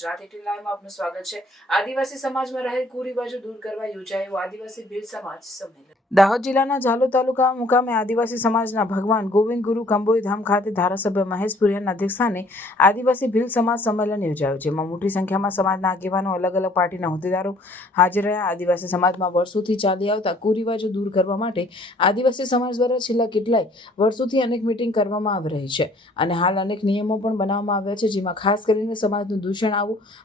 ગુજરાત 18 લાઈવમાં આપનું સ્વાગત છે। આદિવાસી સમાજમાં રહેલ કુરિવાજો દૂર કરવા યોજાયું આદિવાસી ભીલ સમાજ સંમેલન। દાહોદ જિલ્લાના ઝાલોદ તાલુકા મુકામે આદિવાસી સમાજના ભગવાન ગોવિંદ ગુરુ કંબોઈ ધામ ખાતે ધારાસભ્ય મહેશ પુરિયાના અધ્યક્ષસ્થાને આદિવાસી ભીલ સમાજ સંમેલન યોજાયું, જેમાં મોટી સંખ્યામાં સમાજના આગેવાનો, અલગ અલગ પાર્ટીના હોદ્દેદારો હાજર રહ્યા। આદિવાસી સમાજમાં વર્ષોથી ચાલી આવતા કુરિવાજો દૂર કરવા માટે આદિવાસી સમાજ દ્વારા છેલ્લા કેટલાય વર્ષોથી અનેક મીટિંગ કરવામાં આવી રહી છે અને હાલ અનેક નિયમો પણ બનાવવામાં આવ્યા છે, જેમાં ખાસ કરીને સમાજનું દૂષણ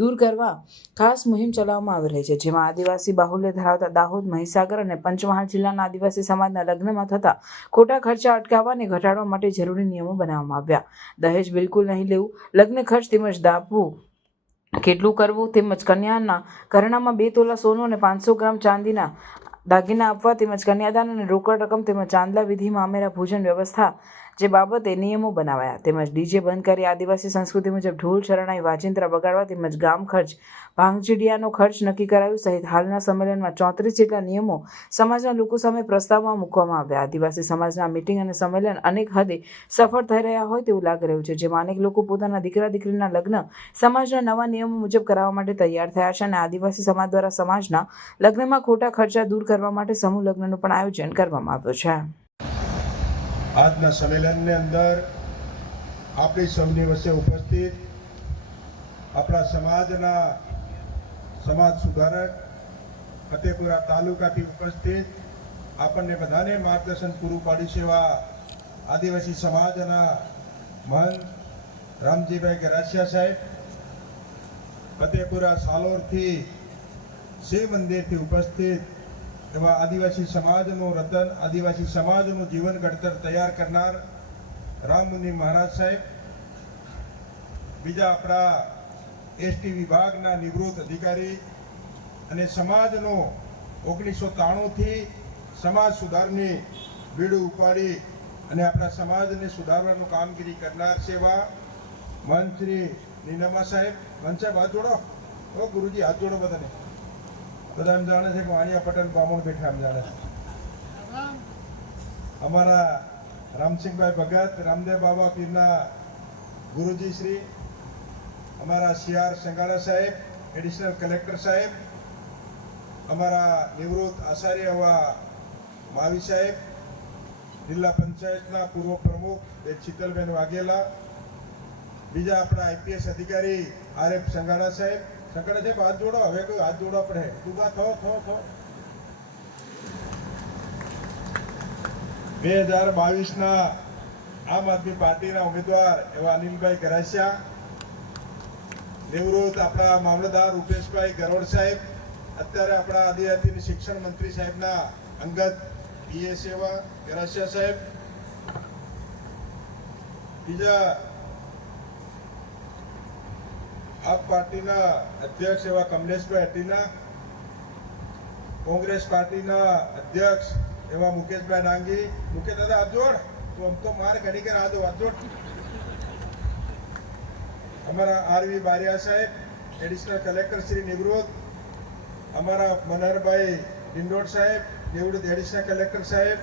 દૂર કરવા ખાસ મુહિમ ચલાવવામાં આવી રહી છે, જેમાં આદિવાસી બાહુલ્ય ધરાવતા દાહોદ, મહીસાગર અને પંચમહાલ જિલ્લાના આદિવાસી સમાજના લગ્નમાં થતા ખોટા ખર્ચા અટકાવવા અને ઘટાડવા માટે જરૂરી નિયમો બનાવવામાં આવ્યા। દહેજ બિલકુલ નહીં લેવું, લગ્ન ખર્ચ તેમજ દાપવું કેટલું કરવું તેમજ કન્યાના ઘરેણામાં 2 તોલા સોનું અને 500 ગ્રામ ચાંદીના દાગીના આપવા તેમજ કન્યાદાન અને રોકડ રકમ તેમજ ચાંદલા વિધિ મામેરા ભોજન વ્યવસ્થા જે બાબતે નિયમો બનાવાયા તેમજ ડીજે બંધ કરી આદિવાસી સંસ્કૃતિ મુજબ ઢોલ, શરણાઈ, વાજિંત્રા વગાડવા તેમજ ગામ ખર્ચ, ભાંગચીડિયાનો ખર્ચ નક્કી કરાયું સહિત હાલના સંમેલનમાં 34 જેટલા નિયમો સમાજના લોકો સામે પ્રસ્તાવમાં મૂકવામાં આવ્યા। આદિવાસી સમાજના મીટિંગ અને સંમેલન અનેક હદે સફળ થઈ રહ્યા હોય તેવું લાગી રહ્યું છે, જેમાં અનેક લોકો પોતાના દીકરા દીકરીના લગ્ન સમાજના નવા નિયમો મુજબ કરાવવા માટે તૈયાર થયા છે અને આદિવાસી સમાજ દ્વારા સમાજના લગ્નમાં ખોટા ખર્ચા દૂર કરવા માટે સમૂહ લગ્નનું પણ આયોજન કરવામાં આવ્યું છે। આજના સંમેલનની અંદર આપણી સૌની વચ્ચે ઉપસ્થિત આપણા સમાજના સમાજ સુધારક ફતેપુરા તાલુકાથી ઉપસ્થિત આપણને બધાને માર્ગદર્શન પૂરું પાડી સેવા આદિવાસી સમાજના મહંત રામજીભાઈ ગરાસિયા સાહેબ, ફતેપુરા સાલોરથી શિવ મંદિરથી ઉપસ્થિત એવા આદિવાસી સમાજનું રતન, આદિવાસી સમાજનું જીવન ઘડતર તૈયાર કરનાર રામમુનિ મહારાજ સાહેબ, બીજા આપણા એસટી વિભાગના નિવૃત્ત અધિકારી અને સમાજનો 1993થી સમાજ સુધારની બીડું ઉપાડી અને આપણા સમાજને સુધારવાનું કામગીરી કરનાર સેવા મહંત શ્રી નીનામા સાહેબ। મહંત સાહેબ હાથ જોડો, ઓ ગુરુજી હાથ જોડો બધાને। બધા એમ જાણે છે કે વાણિયા પટેલ બામણ બેઠા એમ જાણે છે। અમારા રામસિંહભાઈ ભગત, રામદેવ બાબા પીરના ગુરુજી શ્રી, અમારા CR સંગાડા સાહેબ, એડિશનલ કલેક્ટર સાહેબ, અમારા નિવૃત્ત આચાર્ય એવા માવી સાહેબ, જિલ્લા પંચાયતના પૂર્વ પ્રમુખ શીતલબેન વાઘેલા, બીજા આપણા IPS અધિકારી RF સંગાડા સાહેબ। સંગાડા સાહેબ હાથ જોડો, હવે કોઈ હાથ જોડવા પડે, ઉભા થો। 2022ના આમ આદમી પાર્ટીના ઉમેદવાર એવા અનિલભાઈ ગરાસિયા, નિવૃત્ત આપણા મામલતદાર રૂપેશભાઈ ગરોડ સાહેબ, અત્યારે આપણા આદિજાતિ શિક્ષણ મંત્રી સાહેબના અંગત PS એવા ગરાસિયા સાહેબ, બીજા આપ પાર્ટીના અધ્યક્ષ એવા કમલેશભાઈ અટીના, કોંગ્રેસ પાર્ટીના અધ્યક્ષ એવા મુકેશભાઈ ડાંગી। મુકેશ દાદા હાથ જોડ, તો આમ તો માર ઘડી કર હાથ જોડ। અમારા RV બારિયા સાહેબ, એડિશનલ કલેક્ટર શ્રી નિવૃત્ત, અમારા મનહરભાઈ ડિંડોડ સાહેબ, નિવૃત્ત એડિશનલ કલેક્ટર સાહેબ,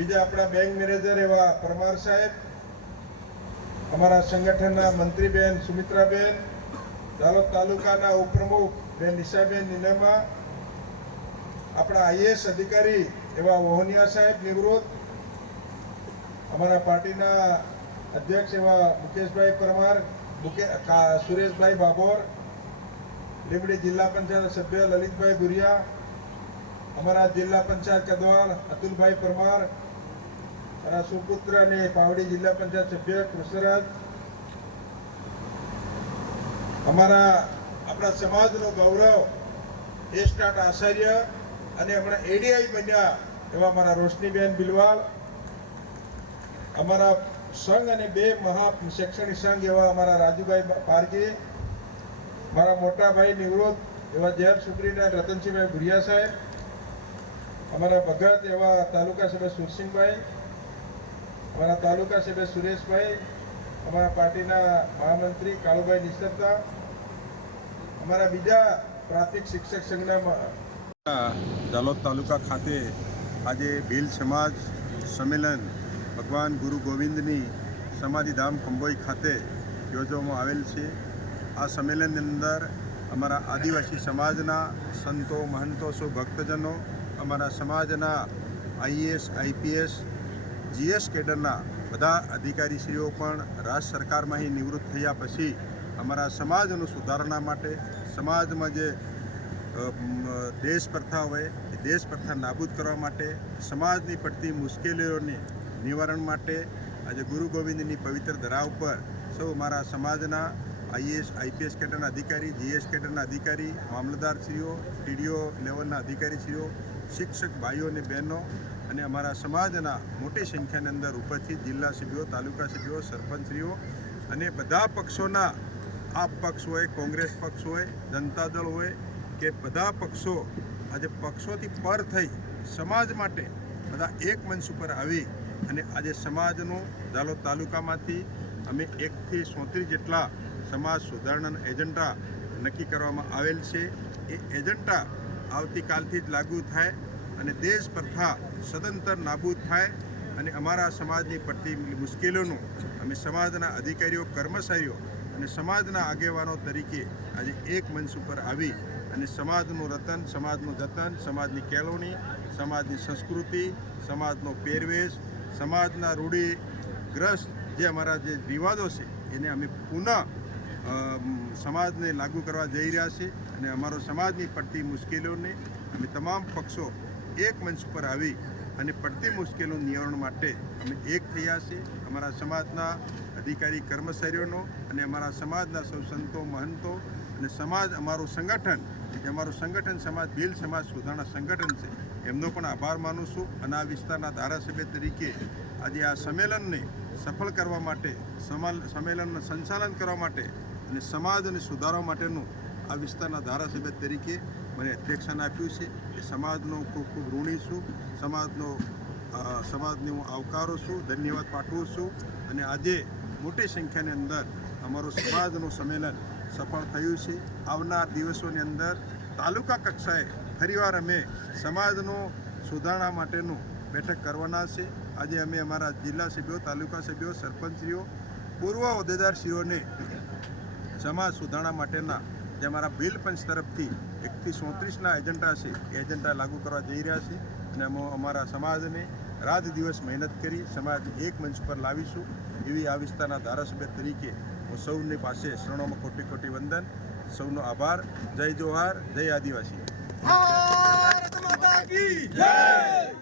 બીજા આપણા બેંક મેનેજર એવા પરમાર સાહેબ, અમારા સંગઠનના મંત્રીબેન સુમિત્રાબેન, ઝાલોદ તાલુકાના ઉપપ્રમુખ બેન નિશાબેન નીનામા, આપણા IAS અધિકારી એવા વહોનિયા સાહેબ નિવૃત્ત, અમારા પાર્ટીના અધ્યક્ષ એવા મુકેશભાઈ પરમાર, સુરેશભાઈ બાબોર, લીંબડી જિલ્લા પંચાયત સભ્ય લલિતભાઈ ગુરિયા, અમારા જિલ્લા પંચાયત કદવાલ અતુલભાઈ પરમાર, મારા સુપુત્ર અને પાવડી જિલ્લા પંચાયત સભ્ય કૃષ્ણરાજ, આપણા સમાજનો ગૌરવ એસ્ટાટ આચાર્ય અને હમણાં ADI બન્યા એવા અમારા રોશનીબેન બિલવાલ, અમારા સંઘ અને 2 મહા શૈક્ષણિક સંઘ એવા અમારા રાજુભાઈ પારકી, મારા મોટા ભાઈ નિવૃત્ત એવા જેબ સુપ્રીના રતનસિંહભાઈ ભુરિયા સાહેબ, અમારા ભગત એવા તાલુકા સભ્ય સુરસિંહભાઈ, અમારા તાલુકા સભ્ય સુરેશભાઈ, અમારા પાર્ટીના મહામંત્રી કાળુભાઈ નિસરતા, અમારા બીજા પ્રાથમિક શિક્ષક સંઘના ઝાલોદ તાલુકા ખાતે આજે ભીલ સમાજ સંમેલન ભગવાન ગુરુ ગોવિંદની સમાધિધામ કંબોઈ ખાતે યોજવામાં આવેલ છે। આ સંમેલનની અંદર અમારા આદિવાસી સમાજના સંતો મહંતો સૌ ભક્તજનો, અમારા સમાજના આઈએએસ આઈપીએસ જીએસ કેડરના બધા અધિકારીશ્રીઓ પણ રાજ્ય સરકારમાંથી નિવૃત્ત થયા પછી અમારા સમાજનું સુધારણા માટે, સમાજમાં જે દેશ પ્રથા હોય એ દેશ પ્રથા નાબૂદ કરવા માટે, સમાજની પડતી મુશ્કેલીઓને નિવારણ માટે આજે ગુરુ ગોવિંદની પવિત્ર ધરા ઉપર સૌ મારા સમાજના આઈએએસ આઈપીએસ કેડરના અધિકારી, જીએસ કેડરના અધિકારી, મામલતદારશ્રીઓ, ટીડીઓ લેવલના અધિકારીશ્રીઓ, શિક્ષક ભાઈઓ અને બહેનો અને અમારા સમાજના મોટી સંખ્યાની અંદર ઉપસ્થિત જિલ્લા સભ્યો, તાલુકા સભ્યો, સરપંચશ્રીઓ અને બધા પક્ષોના, આપ પક્ષ હોય, કોંગ્રેસ પક્ષ હોય, જનતા દળ હોય કે બધા પક્ષો આજે પક્ષોથી પર થઈ સમાજ માટે બધા એક મંચ ઉપર આવી અને આજે સમાજનું ઝાલોદ તાલુકામાંથી અમે 1 થી 34 જેટલા સમાજ સુધારણાના એજન્ડા નક્કી કરવામાં આવેલ છે. એ એજન્ડા આવતીકાલથી જ લાગુ થાય અને દેશ પ્રથા સદંતર નાબૂદ થાય અને અમારા સમાજની પડતી મુશ્કેલીઓનું અમે સમાજના અધિકારીઓ, કર્મચારીઓ અને સમાજના આગેવાનો તરીકે આજે એક મંચ ઉપર આવી અને સમાજનું રતન, સમાજનું જતન, સમાજની કેળવણી, સમાજની સંસ્કૃતિ, સમાજનો પહેરવેશ, સમાજના રૂઢિગ્રસ્ત જે અમારા જે રિવાજો છે એને અમે પુનઃ સમાજને લાગુ કરવા જઈ રહ્યા છીએ અને અમારો સમાજની પડતી મુશ્કેલીઓને અમે તમામ પક્ષો એક મંચ પર આવી અને પડતી મુશ્કેલીઓનું નિવારણ માટે અમે એક થયા છીએ. અમારા સમાજના અધિકારી કર્મચારીઓનો અને અમારા સમાજના સૌ સંતો મહંતો અને સમાજ અમારું સંગઠન, જે અમારું સંગઠન સમાજ ભીલ સમાજ સુધારણા સંગઠન છે, એમનો પણ આભાર માનું છું. અને આ વિસ્તારના ધારાસભ્ય તરીકે આજે આ સંમેલનને સફળ કરવા માટે, સંમેલનનું સંચાલન કરવા માટે અને સમાજને સુધારવા માટેનું આ વિસ્તારના ધારાસભ્ય તરીકે મને અધ્યક્ષાન આપ્યું છે. એ સમાજનો ખૂબ ખૂબ ઋણી છું. સમાજને હું આવકારું છું, ધન્યવાદ પાઠવું છું. અને આજે મોટી સંખ્યાની અંદર અમારું સમાજનું સંમેલન સફળ થયું છે. આવનાર દિવસોની અંદર તાલુકા કક્ષાએ ફરીવાર અમે સમાજનું સુધારણા માટેનું બેઠક કરવાના છે. આજે અમે અમારા જિલ્લા સભ્યો, તાલુકા સભ્યો, સરપંચશ્રીઓ, પૂર્વ હોદ્દેદારશ્રીઓને સમાજ સુધારણા માટેના જે અમારા ભીલ પંચ તરફથી 1 થી 34ના એજન્ડા છે એ એજન્ડા લાગુ કરવા જઈ રહ્યા છે અને અમે અમારા સમાજને રાત દિવસ મહેનત કરી સમાજને એક મંચ પર લાવીશું એવી આ વિસ્તારના ધારાસભ્ય તરીકે હું સૌની પાસે શરણોમાં કોટી કોટી વંદન, સૌનો આભાર. જય જોહાર, જય આદિવાસી. ભારત માતા કી જય.